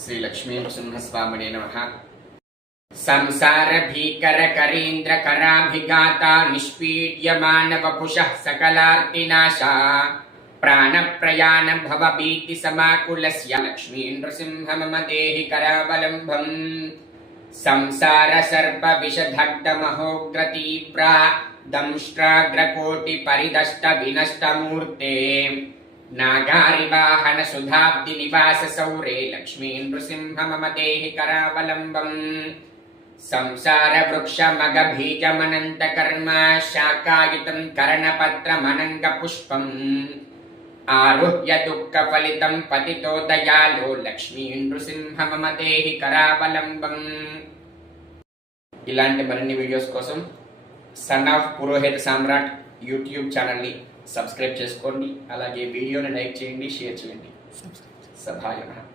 శ్రీ లక్ష్మీ నృసింహస్వామినే నమః. సంసార భీకర కరీంద్ర కరాభిఘాత నిష్పీడ్యమాన వపుషః సకలార్తినాశ ప్రాణ ప్రయాణ భవ భీతి సమాకులస్య లక్ష్మీ నృసింహ మమ దేహి కరావలంబం. సంసార సర్ప విషదగ్ధ మహోగ్ర తీవ్ర దంష్ట్రాగ్రకోటి పరిదష్ట వినష్ట మూర్తే నాగారివాహన సుధాబ్ది నివాస సౌరే లక్ష్మీ నృసింహ మమ దేహి కరావలంబం. సంసార వృక్ష మగ బీజమనంత కర్మ శాకాయుతం కర్ణపత్రమనంగ పుష్పం ఆరుహ్య దుఃఖ ఫలితం పతితో దయాలో లక్ష్మీ నృసింహ మమ దేహి కరావలంబం. ఇలాంటి మరిన్ని వీడియోస్ కోసం సన్ ఆఫ్ పురోహిత సామ్రాట్ యూట్యూబ్ ఛానల్ని సబ్స్క్రైబ్ చేసుకోండి. అలాగే వీడియోని లైక్ చేయండి, షేర్ చేయండి. సభాయ నమః.